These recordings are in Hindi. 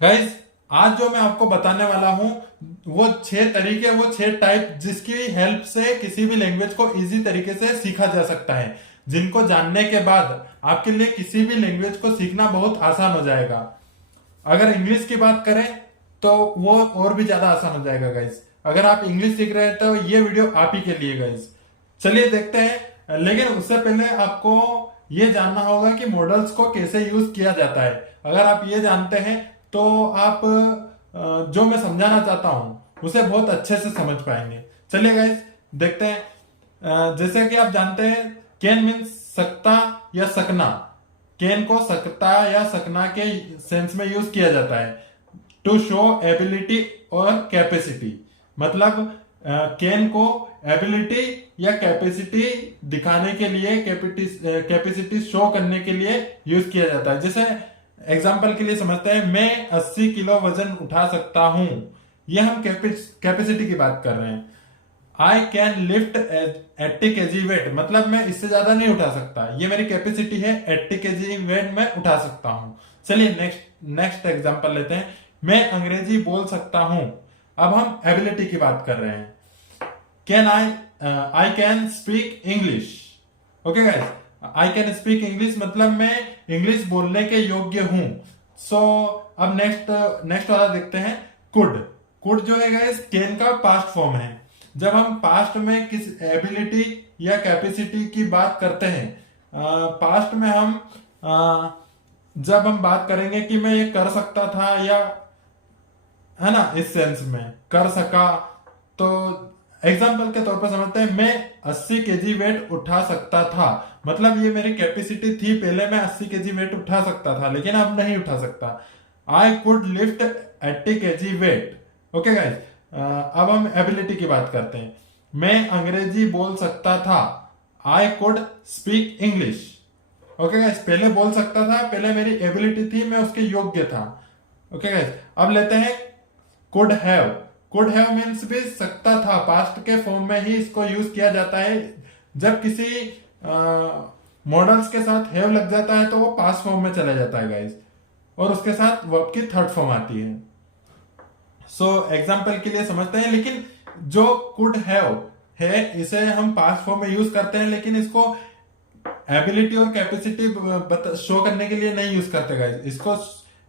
गाइज, आज जो मैं आपको बताने वाला हूं वो 6 तरीके, वो 6 टाइप जिसकी हेल्प से किसी भी लैंग्वेज को इजी तरीके से सीखा जा सकता है, जिनको जानने के बाद आपके लिए किसी भी लैंग्वेज को सीखना बहुत आसान हो जाएगा। अगर इंग्लिश की बात करें तो वो और भी ज्यादा आसान हो जाएगा गाइज। अगर आप इंग्लिश सीख रहे हैं तो ये वीडियो आप ही के लिए गाइज। चलिए देखते हैं, लेकिन उससे पहले आपको ये जानना होगा कि मॉडल्स को कैसे यूज किया जाता है। अगर आप ये जानते हैं तो आप जो मैं समझाना चाहता हूं उसे बहुत अच्छे से समझ पाएंगे। चलिए गाइज देखते हैं। जैसे कि आप जानते हैं, कैन मीन्स सकता या सकना। कैन को सकता या सकना के सेंस में यूज किया जाता है टू शो एबिलिटी और कैपेसिटी। मतलब कैन को एबिलिटी या कैपेसिटी दिखाने के लिए, कैपेसिटी शो करने के लिए यूज किया जाता है। जैसे एग्जाम्पल के लिए समझते हैं, मैं 80 किलो वजन उठा सकता हूं। ये हम कैपेसिटी की बात कर रहे हैं। I can lift 80 kg weight, मतलब मैं इससे ज्यादा नहीं उठा सकता, ये मेरी कैपेसिटी है, 80 kg वेट मैं उठा सकता हूं। चलिए नेक्स्ट एग्जांपल लेते हैं। मैं अंग्रेजी बोल सकता हूं। अब हम एबिलिटी की बात कर रहे हैं। Can I can speak English. Okay guys, I can speak English मतलब मैं इंग्लिश बोलने के योग्य हूं। अब नेक्स्ट वाला देखते हैं, कुड। कुड जो है गाइस कैन का पास्ट फॉर्म है। जब हम पास्ट में किस एबिलिटी या कैपेसिटी की बात करते हैं, पास्ट में हम जब हम बात करेंगे कि मैं ये कर सकता था, या है ना, इस सेंस में कर सका, तो एग्जाम्पल के तौर पर समझते हैं, मैं 80 kg वेट उठा सकता था। मतलब ये मेरी कैपेसिटी थी, पहले मैं 80 kg वेट उठा सकता था लेकिन अब नहीं उठा सकता। I could lift 80 kg weight. Okay guys, अब हम एबिलिटी की बात करते हैं। मैं अंग्रेजी बोल सकता था। I could speak English. Okay guys, पहले बोल सकता था, पहले मेरी एबिलिटी थी, मैं उसके योग्य था। ओके गाइस, अब लेते हैं could have. Could have means भी सकता था, पास्ट के फॉर्म में ही इसको यूज किया जाता है। जब किसी मॉडल्स के साथ हैव लग जाता है तो वो पास्ट फॉर्म में चला जाता है गाइस, और उसके साथ वर्ब की थर्ड फॉर्म आती है। एग्जाम्पल के लिए समझते हैं, लेकिन जो कुड हैव है इसे हम पास्ट फॉर्म में यूज करते हैं, लेकिन इसको एबिलिटी और कैपेसिटी शो करने के लिए नहीं यूज करते गाइस।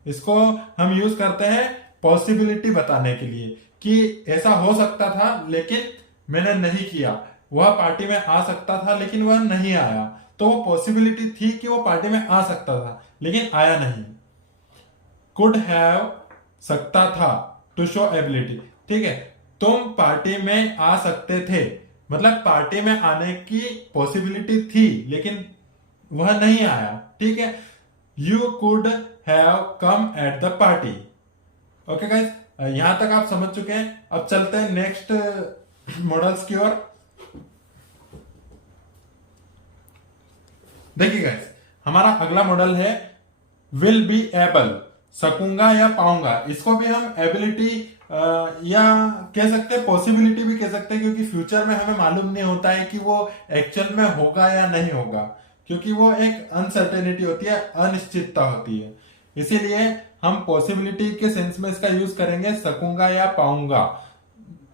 इसको हम यूज करते हैं पॉसिबिलिटी बताने के लिए कि ऐसा हो सकता था लेकिन मैंने नहीं किया। वह पार्टी में आ सकता था लेकिन वह नहीं आया, तो वो पॉसिबिलिटी थी कि वो पार्टी में आ सकता था लेकिन आया नहीं। कुड हैव सकता था टू शो एबिलिटी। ठीक है, तुम पार्टी में आ सकते थे, मतलब पार्टी में आने की पॉसिबिलिटी थी लेकिन वह नहीं आया। ठीक है, you could have come at the party. Okay guys, यहां तक आप समझ चुके हैं। अब चलते हैं नेक्स्ट मॉडल्स की ओर। देखिए गाइस, हमारा अगला मॉडल है विल बी एबल। सकूंगा या पाऊंगा, इसको भी हम एबिलिटी या कह सकते हैं, पॉसिबिलिटी भी कह सकते हैं, क्योंकि फ्यूचर में हमें मालूम नहीं होता है कि वो एक्चुअल में होगा या नहीं होगा, क्योंकि वो एक अनसर्टेनिटी होती है, अनिश्चितता होती है। इसीलिए हम पॉसिबिलिटी के सेंस में इसका यूज करेंगे, सकूंगा या पाऊंगा।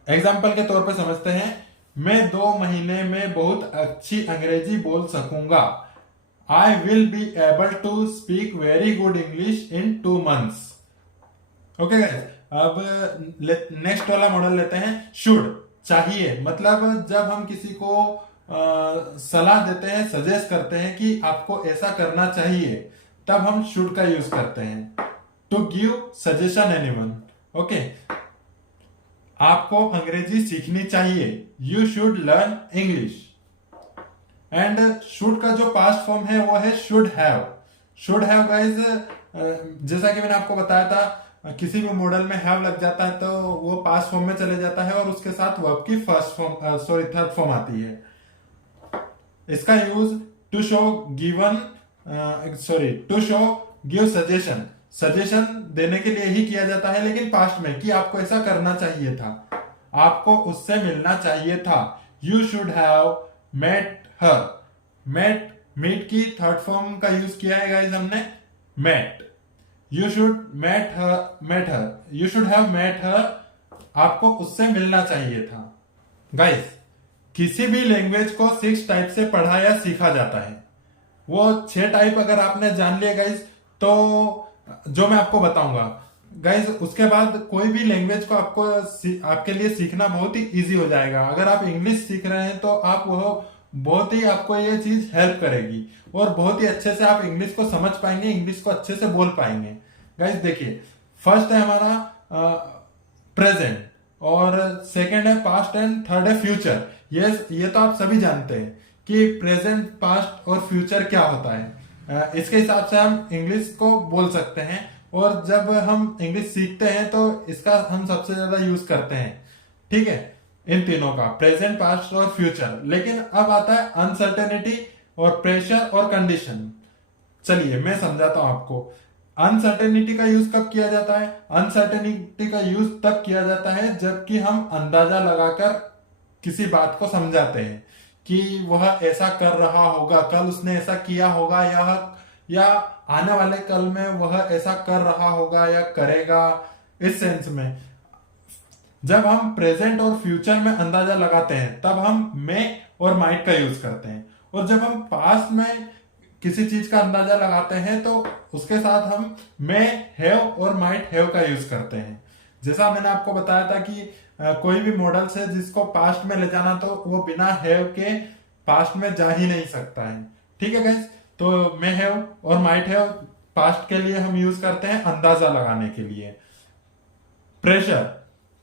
एग्जाम्पल के तौर पर समझते हैं, मैं 2 महीने में बहुत अच्छी अंग्रेजी बोल सकूंगा। I will be able to speak very good English in 2 months। Okay guys, अब नेक्स्ट वाला मॉडल लेते हैं, शुड। चाहिए, मतलब जब हम किसी को सलाह देते हैं, सजेस्ट करते हैं कि आपको ऐसा करना चाहिए, तब हम शुड का यूज करते हैं to give suggestion anyone. Okay, आपको अंग्रेजी सीखनी चाहिए, you should learn English. And should का जो पास्ट फॉर्म है वो है should have. Should have guys, जैसा कि मैंने आपको बताया था, किसी भी मॉडल में हैव लग जाता है तो वो पास्ट फॉर्म में चले जाता है और उसके साथ वर्ब की थर्ड फॉर्म आती है। इसका use to show give suggestion, suggestion देने के लिए ही किया जाता है, लेकिन पास्ट में, कि आपको ऐसा करना चाहिए था, आपको उससे मिलना चाहिए था। You should have met her. Meet की थर्ड फॉर्म का यूज किया है गाइस हमने, met. You should met her, you should have met her, आपको उससे मिलना चाहिए था। गाइस, किसी भी लैंग्वेज को 6 टाइप से पढ़ा या सीखा जाता है। वो 6 टाइप अगर आपने जान लिया गाइस, तो जो मैं आपको बताऊंगा गाइस, उसके बाद कोई भी लैंग्वेज को आपके लिए सीखना बहुत ही इजी हो जाएगा। अगर आप इंग्लिश सीख रहे हैं तो आप वो बहुत ही आपको ये चीज हेल्प करेगी और बहुत ही अच्छे से आप इंग्लिश को समझ पाएंगे, इंग्लिश को अच्छे से बोल पाएंगे। गाइस देखिए, फर्स्ट है हमारा प्रेजेंट, और सेकंड है पास्ट, एंड थर्ड है फ्यूचर। ये तो आप सभी जानते हैं कि प्रेजेंट, पास्ट और फ्यूचर क्या होता है। इसके हिसाब से हम इंग्लिश को बोल सकते हैं, और जब हम इंग्लिश सीखते हैं तो इसका हम सबसे ज्यादा यूज करते हैं। ठीक है, इन तीनों का, प्रेजेंट, पास्ट और फ्यूचर। लेकिन अब आता है अनसर्टेनिटी और प्रेशर और कंडीशन। चलिए मैं समझाता हूं आपको। अनसर्टेनिटी का यूज कब किया जाता है? अनसर्टेनिटी का यूज तब किया जाता है जबकि हम अंदाजा लगाकर किसी बात को समझाते हैं कि वह ऐसा कर रहा होगा, कल उसने ऐसा किया होगा, या आने वाले कल में वह ऐसा कर रहा होगा या करेगा। इस सेंस में जब हम प्रेजेंट और फ्यूचर में अंदाजा लगाते हैं तब हम मे और माइट का यूज करते हैं, और जब हम पास्ट में किसी चीज का अंदाजा लगाते हैं तो उसके साथ हम मे, हैव और माइट हैव का यूज करते हैं। जैसा मैंने आपको बताया था कि कोई भी मॉडल्स है जिसको पास्ट में ले जाना तो वो बिना हैव के पास्ट में जा ही नहीं सकता है। ठीक है गाइस, तो मे हैव और माइट हैव पास्ट के लिए हम यूज करते हैं अंदाजा लगाने के लिए। प्रेशर,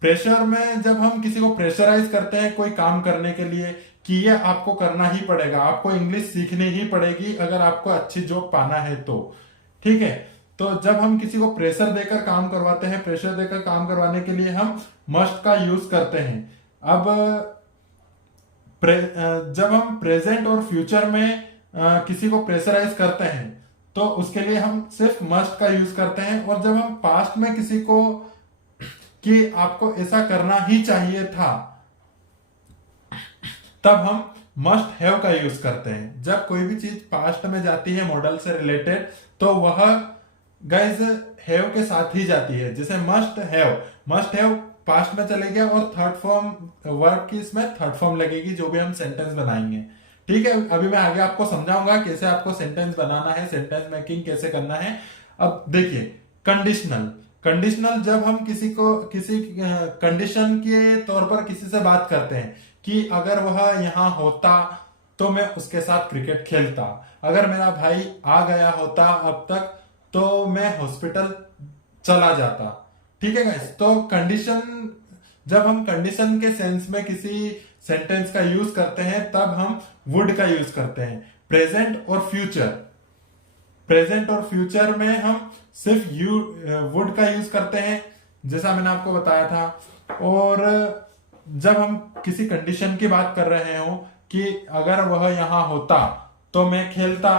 प्रेशर में जब हम किसी को प्रेशराइज करते हैं कोई काम करने के लिए कि ये आपको करना ही पड़ेगा, आपको इंग्लिश सीखनी ही पड़ेगी अगर आपको अच्छी जॉब पाना है तो। ठीक है, तो जब हम किसी को प्रेशर देकर काम करवाते हैं, प्रेशर देकर काम करवाने के लिए हम मस्ट का यूज करते हैं। अब जब हम प्रेजेंट और फ्यूचर में किसी को प्रेशराइज करते हैं तो उसके लिए हम सिर्फ मस्ट का यूज करते हैं, और जब हम पास्ट में किसी को कि आपको ऐसा करना ही चाहिए था तब हम मस्ट हैव का यूज करते हैं। जब कोई भी चीज पास्ट में जाती है मॉडल से रिलेटेड तो वह गाइज हैव के साथ ही जाती है। जैसे मस्ट हैव पास्ट में चले गया और थर्ड फॉर्म वर्ड की इसमें थर्ड फॉर्म लगेगी जो भी हम सेंटेंस बनाएंगे। ठीक है, अभी मैं आगे आपको समझाऊंगा कैसे आपको सेंटेंस बनाना है, सेंटेंस मेकिंग कैसे करना है। अब देखिए, कंडीशनल जब हम किसी कंडीशन के तौर पर किसी से बात करते हैं कि अगर वह यहां होता तो मैं उसके साथ क्रिकेट खेलता, अगर मेरा भाई आ गया होता अब तक तो मैं हॉस्पिटल चला जाता। ठीक है गाइस, तो कंडीशन, जब हम कंडीशन के सेंस में किसी सेंटेंस का यूज करते हैं तब हम वुड का यूज करते हैं। प्रेजेंट और फ्यूचर में हम सिर्फ वुड का यूज करते हैं जैसा मैंने आपको बताया था। और जब हम किसी कंडीशन की बात कर रहे हो कि अगर वह यहां होता तो मैं खेलता,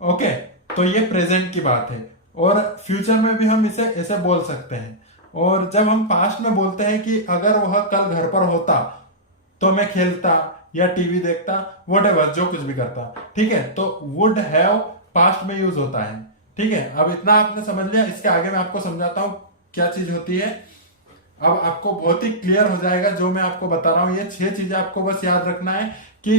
ओके, तो ये प्रेजेंट की बात है। और फ्यूचर में भी हम इसे ऐसे बोल सकते हैं। और जब हम पास्ट में बोलते हैं कि अगर वह कल घर पर होता तो मैं खेलता या टीवी देखता, व्हाटएवर, जो कुछ भी करता। ठीक है, तो वुड हैव पास्ट में यूज होता है। ठीक है, अब इतना आपने समझ लिया। इसके आगे मैं आपको समझाता हूं क्या चीज होती है। अब आपको बहुत ही क्लियर हो जाएगा जो मैं आपको बता रहा हूं। ये 6 चीजें आपको बस याद रखना है कि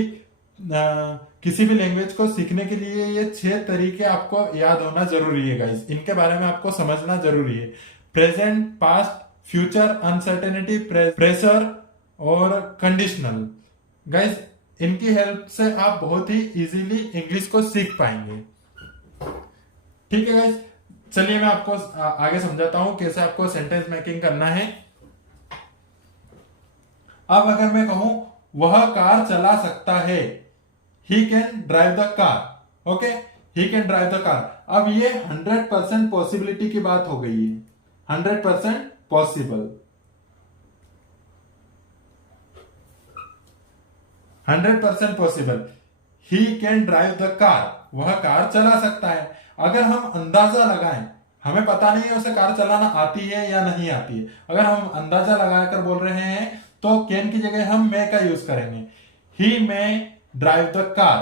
किसी भी लैंग्वेज को सीखने के लिए ये 6 तरीके आपको याद होना जरूरी है गाइस। इनके बारे में आपको समझना जरूरी है। Present, past, future, uncertainty, pressure और कंडीशनल। गाइस, इनकी हेल्प से आप बहुत ही इजीली इंग्लिश को सीख पाएंगे। ठीक है गाइस, चलिए मैं आपको आगे समझाता हूं कैसे आपको सेंटेंस मेकिंग करना है। अब अगर मैं कहूं वह कार चला सकता है, he can drive the car. Okay, he can drive the car. अब ये 100% पॉसिबिलिटी की बात हो गई है, 100% possible, 100% possible. He can drive the car, वह कार चला सकता है। अगर हम अंदाजा लगाएं, हमें पता नहीं है उसे कार चलाना आती है या नहीं आती है, अगर हम अंदाजा लगाकर बोल रहे हैं तो कैन की जगह हम मे का यूज करेंगे। ही मे ड्राइव द कार।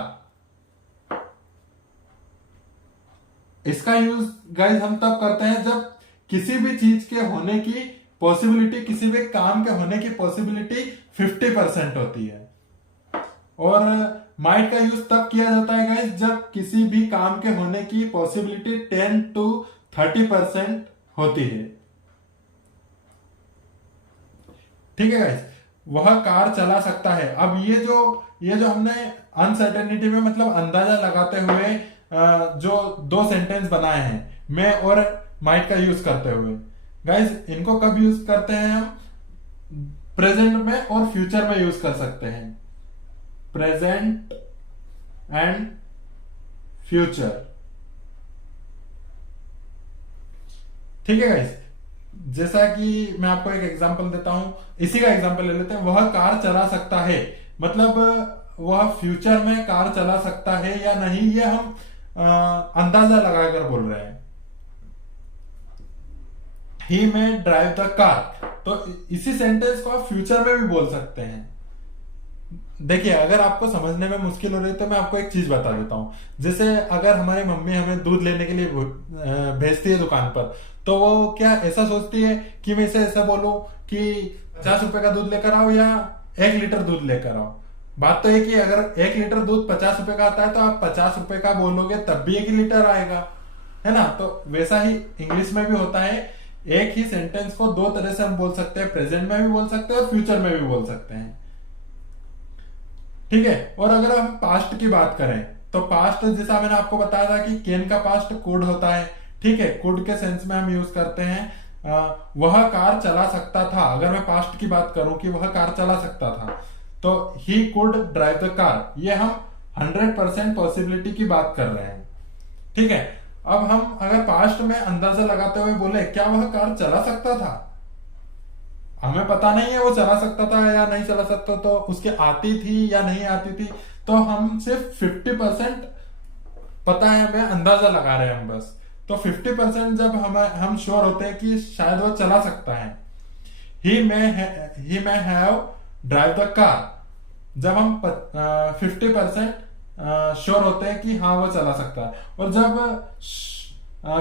इसका यूज गाइस हम तब करते हैं जब किसी भी चीज के होने की पॉसिबिलिटी, किसी भी काम के होने की पॉसिबिलिटी 50% होती है। और माइट का यूज तब किया जाता है गाइस जब किसी भी काम के होने की पॉसिबिलिटी 10 to 30% होती है। ठीक है गाइस, वह कार चला सकता है। अब ये जो हमने अनसर्टेनिटी में मतलब अंदाजा लगाते हुए जो दो सेंटेंस बनाए हैं मैं और माइट का यूज करते हुए, गाइस इनको कब यूज करते हैं हम? प्रेजेंट में और फ्यूचर में यूज कर सकते हैं। Present and future. ठीक है गाइस, जैसा कि मैं आपको एक एग्जांपल देता हूं, इसी का एग्जांपल ले लेते हैं। वह कार चला सकता है, मतलब वह फ्यूचर में कार चला सकता है या नहीं, ये हम अंदाजा लगाकर बोल रहे हैं। ही मे ड्राइव द कार, तो इसी सेंटेंस को आप फ्यूचर में भी बोल सकते हैं। देखिए, अगर आपको समझने में मुश्किल हो रही है तो मैं आपको एक चीज बता देता हूं। जैसे अगर हमारी मम्मी हमें दूध लेने के लिए भेजती है दुकान पर, तो वो क्या ऐसा सोचती है कि मैं इसे ऐसा बोलूं कि 50 रुपए का दूध लेकर आओ या 1 लीटर दूध लेकर आओ? बात तो है कि अगर 1 लीटर दूध 50 रुपए का आता है तो आप 50 रुपए का बोलोगे तब भी 1 लीटर आएगा, है ना? तो वैसा ही इंग्लिश में भी होता है। एक ही सेंटेंस को दो तरह से हम बोल सकते हैं, प्रेजेंट में भी बोल सकते हैं और फ्यूचर में भी बोल सकते हैं। ठीक है। और अगर हम पास्ट की बात करें तो पास्ट, जैसा मैंने आपको बताया था कि कैन का पास्ट कुड होता है। ठीक है, कुड के सेंस में हम यूज करते हैं वह कार चला सकता था। अगर मैं पास्ट की बात करूं कि वह कार चला सकता था, तो he could drive the car, ये हम 100% पॉसिबिलिटी की बात कर रहे हैं। ठीक है। अब हम अगर पास्ट में अंदाजा लगाते हुए बोले क्या वह कार चला सकता था, हमें पता नहीं है वो चला सकता था या नहीं चला सकता, तो उसके आती थी या नहीं आती थी, तो हम सिर्फ 50% पता है, हमें अंदाजा लगा रहे हैं हम बस। तो 50% जब हम श्योर होते हैं कि शायद वो चला सकता है, he may have drive the car, जब हम 50% श्योर होते हैं कि हाँ वो चला सकता है। और जब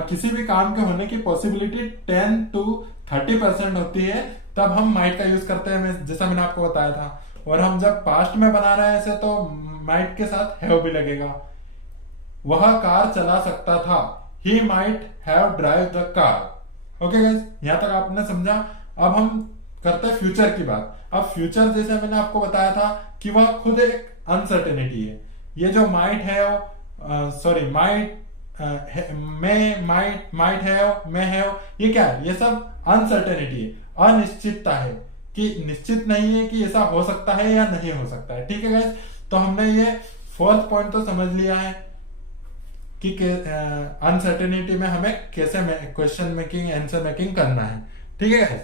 किसी भी काम के होने की पॉसिबिलिटी 10 to 30% होती है, तब हम माइट का यूज करते हैं, जैसा मैंने आपको बताया था। और हम जब पास्ट में बना रहे हैं ऐसे, तो माइट के साथ हैव भी लगेगा। वह कार चला सकता था, he might have drive the car. Okay guys, यहां तक आपने समझा। अब हम करते हैं फ्यूचर की बात। अब फ्यूचर, जैसे मैंने आपको बताया था कि वह खुद एक अनसर्टेनिटी है। ये जो माइट है, sorry might might have, may have, ये क्या है? ये सब अनसर्टेनिटी है, अनिश्चितता है, कि निश्चित नहीं है कि ऐसा हो सकता है या नहीं हो सकता है। ठीक है गाइस, तो हमने ये फोर्थ पॉइंट तो समझ लिया है कि अनसर्टेनिटी में हमें कैसे क्वेश्चन मेकिंग, आंसर मेकिंग करना है। ठीक है गाइस,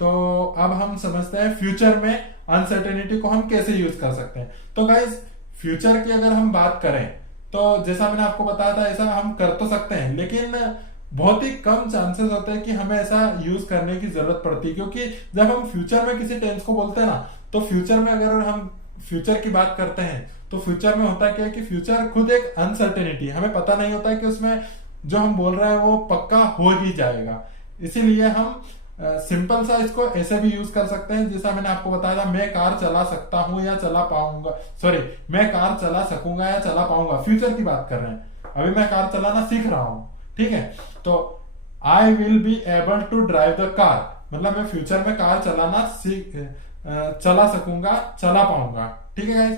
तो अब हम समझते हैं फ्यूचर में अनसर्टेनिटी को हम कैसे यूज कर सकते हैं। तो गाइस, फ्यूचर की अगर हम बात करें तो जैसा मैंने आपको बताया था, ऐसा हम कर तो सकते हैं, लेकिन बहुत ही कम चांसेस होते हैं कि हमें ऐसा यूज करने की जरूरत पड़ती है। क्योंकि जब हम फ्यूचर में किसी टेंस को बोलते हैं ना, तो फ्यूचर में अगर हम फ्यूचर की बात करते हैं तो फ्यूचर में होता क्या है कि फ्यूचर खुद एक अनसर्टेनिटी, हमें पता नहीं होता है कि उसमें जो हम बोल रहे हैं वो पक्का हो ही जाएगा। इसीलिए हम सिंपल सा इसको ऐसे भी यूज कर सकते हैं, जैसा मैंने आपको बताया था, मैं कार चला सकता हूं या चला पाऊंगा, सॉरी मैं कार चला सकूंगा या चला पाऊंगा। फ्यूचर की बात कर रहे हैं, अभी मैं कार चलाना सीख रहा हूं। ठीक है, तो I will be able to drive the car, मतलब मैं फ्यूचर में कार चलाना चला सकूंगा, चला पाऊंगा। ठीक है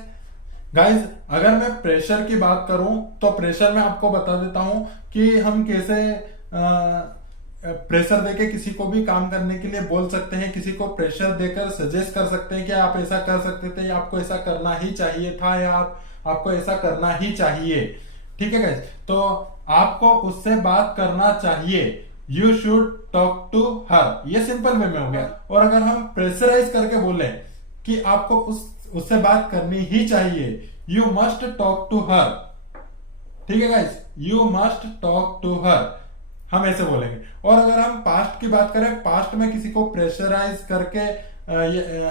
गाइज, अगर मैं प्रेशर की बात करूं तो प्रेशर में आपको बता देता हूं कि हम कैसे प्रेशर देके किसी को भी काम करने के लिए बोल सकते हैं, किसी को प्रेशर देकर सजेस्ट कर सकते हैं कि आप ऐसा कर सकते थे, या आपको ऐसा करना ही चाहिए था, या आपको ऐसा करना ही चाहिए। ठीक है गाइस, तो आपको उससे बात करना चाहिए, you should talk to her, ये सिंपल वे में हो गया। और अगर हम प्रेशराइज करके बोले कि आपको उससे बात करनी ही चाहिए, you must talk to her. ठीक है guys, you must talk to her, हम ऐसे बोलेंगे। और अगर हम पास्ट की बात करें, पास्ट में किसी को प्रेशराइज करके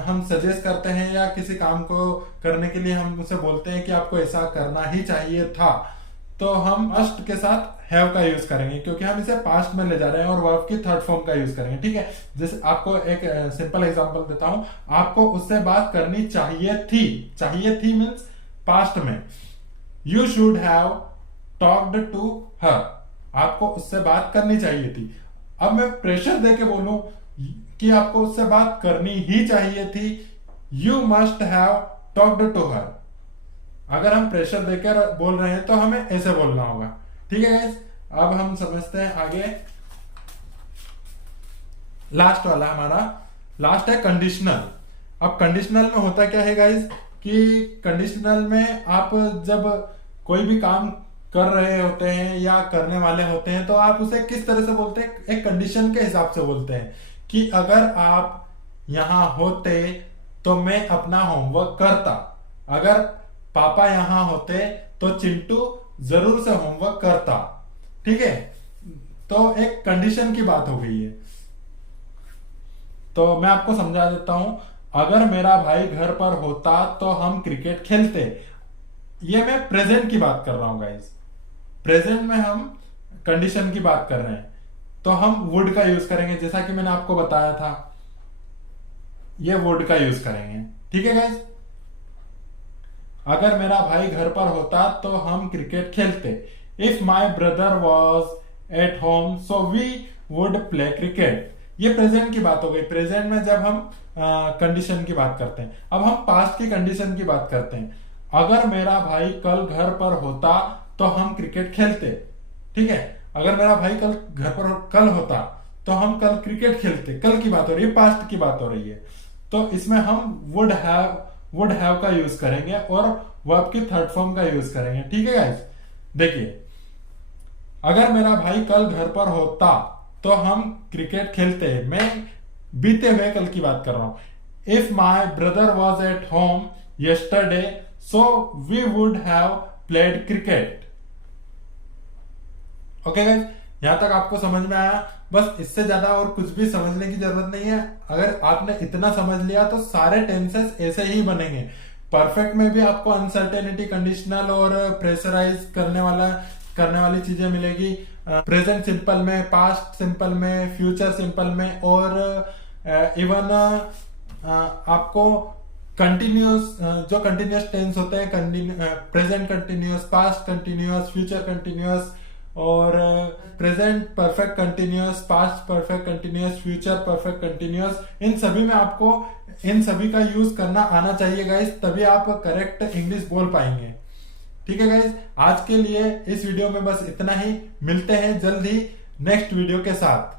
हम सजेस्ट करते हैं, या किसी काम को करने के लिए हम उसे बोलते हैं कि आपको ऐसा करना ही चाहिए था, तो हम मस्ट के साथ हैव का यूज करेंगे, क्योंकि हम इसे पास्ट में ले जा रहे हैं और वर्ब की थर्ड फॉर्म का यूज करेंगे। ठीक है, जैसे आपको एक सिंपल एग्जांपल देता हूं, आपको उससे बात करनी चाहिए थी। चाहिए थी मीन्स पास्ट में, you should have talked to her, आपको उससे बात करनी चाहिए थी। अब मैं प्रेशर देके बोलूं कि आपको उससे बात करनी ही चाहिए थी, you must have talked to her. अगर हम प्रेशर देकर बोल रहे हैं तो हमें ऐसे बोलना होगा। ठीक है गाइस, अब हम समझते हैं आगे। लास्ट वाला हमारा लास्ट है कंडीशनल। अब कंडीशनल में होता क्या है गाइस कि कंडीशनल में आप जब कोई भी काम कर रहे होते हैं या करने वाले होते हैं तो आप उसे किस तरह से बोलते हैं, एक कंडीशन के हिसाब से बोलते हैं कि अगर आप यहां होते तो मैं अपना होमवर्क करता, अगर पापा यहां होते तो चिंटू जरूर से होमवर्क करता। ठीक है, तो एक कंडीशन की बात हो गई है। तो मैं आपको समझा देता हूं, अगर मेरा भाई घर पर होता तो हम क्रिकेट खेलते। ये मैं प्रेजेंट की बात कर रहा हूं गाइस, प्रेजेंट में हम कंडीशन की बात कर रहे हैं तो हम वुड का यूज करेंगे, जैसा कि मैंने आपको बताया था, ये वुड का यूज करेंगे। ठीक है गाइस, अगर मेरा भाई घर पर होता तो हम क्रिकेट खेलते। If my brother was at home so we would play cricket. ये प्रेजेंट की बात हो गई, प्रेजेंट में जब हम कंडीशन की बात करते हैं। अब हम पास्ट की कंडीशन की बात करते हैं, अगर मेरा भाई कल घर पर होता तो हम क्रिकेट खेलते। ठीक है, अगर मेरा भाई कल घर पर कल होता तो हम कल क्रिकेट खेलते। कल की बात हो रही है, पास्ट की बात हो रही है, तो इसमें हम वुड हैव का यूज करेंगे और वर्ब की थर्ड फॉर्म का यूज करेंगे। ठीक है गाइस, देखिए, अगर मेरा भाई कल घर पर होता तो हम क्रिकेट खेलते। मैं बीते हुए कल की बात कर रहा हूं। If my brother was at home yesterday so we would have played cricket. Okay guys, यहां तक आपको समझ में आया? बस इससे ज्यादा और कुछ भी समझने की जरूरत नहीं है। अगर आपने इतना समझ लिया तो सारे टेंसेस ऐसे ही बनेंगे। परफेक्ट में भी आपको अनसर्टेनिटी, कंडीशनल और प्रेशराइज करने वाली चीजें मिलेगी। प्रेजेंट सिंपल में, पास्ट सिंपल में, फ्यूचर सिंपल में, और इवन आपको कंटिन्यूस, जो कंटिन्यूस टेंस होते हैं, present continuous, past continuous, future continuous, और present perfect continuous, past perfect continuous, future perfect continuous, इन सभी में आपको इन सभी का यूज करना आना चाहिए गाइस, तभी आप करेक्ट इंग्लिश बोल पाएंगे। ठीक है गाइस, आज के लिए इस वीडियो में बस इतना ही। मिलते हैं जल्द ही नेक्स्ट वीडियो के साथ।